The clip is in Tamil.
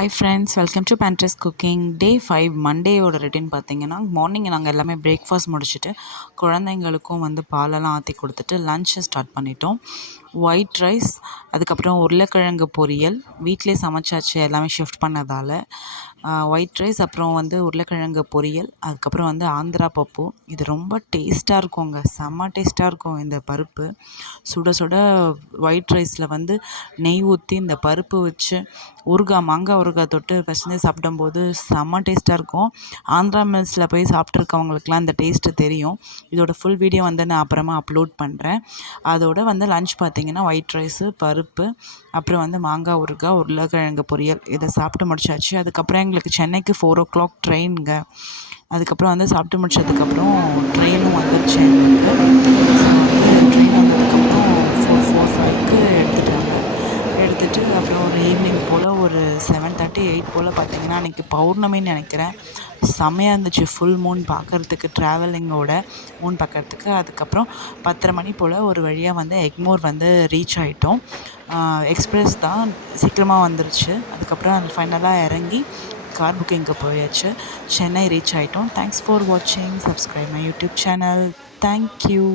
ஹாய் ஃப்ரெண்ட்ஸ், வெல்கம் டு பேண்ட்ரஸ் குக்கிங். டே 5 மண்டேயோட ரொட்டீன் பார்த்தீங்கன்னா, மார்னிங் நாங்கள் எல்லாமே பிரேக்ஃபாஸ்ட் முடிச்சுட்டு குழந்தைங்களுக்கும் பாலெல்லாம் ஆற்றி கொடுத்துட்டு லன்ச்சை ஸ்டார்ட் பண்ணிட்டோம். ஒயிட் ரைஸ், அதுக்கப்புறம் உருளைக்கிழங்கு பொரியல். வீட்டிலே சமைச்சாச்சு எல்லாமே ஷிஃப்ட் பண்ணதால். ஒயிட் ரைஸ், அப்புறம் உருளைக்கிழங்கு பொரியல், அதுக்கப்புறம் ஆந்திரா பப்பு. இது ரொம்ப டேஸ்ட்டாக இருக்குங்க, செம்ம டேஸ்ட்டாக இருக்கும் இந்த பருப்பு. சுட சுட ஒயிட் ரைஸில் நெய் ஊற்றி இந்த பருப்பு வச்சு மாங்காய் ஊறுகாய் தொட்டு பசங்க சாப்பிடும்போது செம்ம டேஸ்ட்டாக இருக்கும். ஆந்திரா மில்ஸில் போய் சாப்பிட்ருக்கவங்களுக்குலாம் இந்த டேஸ்ட்டு தெரியும். இதோட ஃபுல் வீடியோ நான் அப்புறமா அப்லோட் பண்ணுறேன். அதோட லன்ச் பார்த்திங்கன்னா ஒயிட் ரைஸு, பருப்பு, அப்புறம் மாங்காய் ஊறுகாய், உருளைக்கிழங்கு பொரியல். இதை சாப்பிட்டு முடிச்சாச்சு. அதுக்கப்புறம் எங்களுக்கு சென்னைக்கு 4 o'clock ட்ரெயினுங்க. அதுக்கப்புறம் சாப்பிட்டு முடிச்சதுக்கப்புறம் ட்ரெயினும் வந்துருச்சு எங்களுக்கு. ட்ரெயின் வந்ததுக்கப்புறம் 4:45க்கு எடுத்துகிட்டு அப்புறம் ஒரு ஈவினிங் போல் ஒரு 7:30, 8 போல் பார்த்திங்கன்னா அன்றைக்கி பௌர்ணமின்னு நினைக்கிறேன். செம்மையாக இருந்துச்சு ஃபுல் மூன் பார்க்குறதுக்கு, ட்ராவலிங்கோட மூன் பார்க்குறதுக்கு. அதுக்கப்புறம் 10:30 மணி போல் ஒரு வழியாக எக்மோர் ரீச் ஆகிட்டோம். எக்ஸ்பிரஸ் தான், சீக்கிரமாக வந்துருச்சு. அதுக்கப்புறம் ஃபைனலாக இறங்கி கார் புக்கிங்க்கு போயாச்சு. சென்னை ரீச் ஆகிட்டோம். தேங்க்ஸ் ஃபார் வாட்சிங். Subscribe my YouTube channel. Thank you.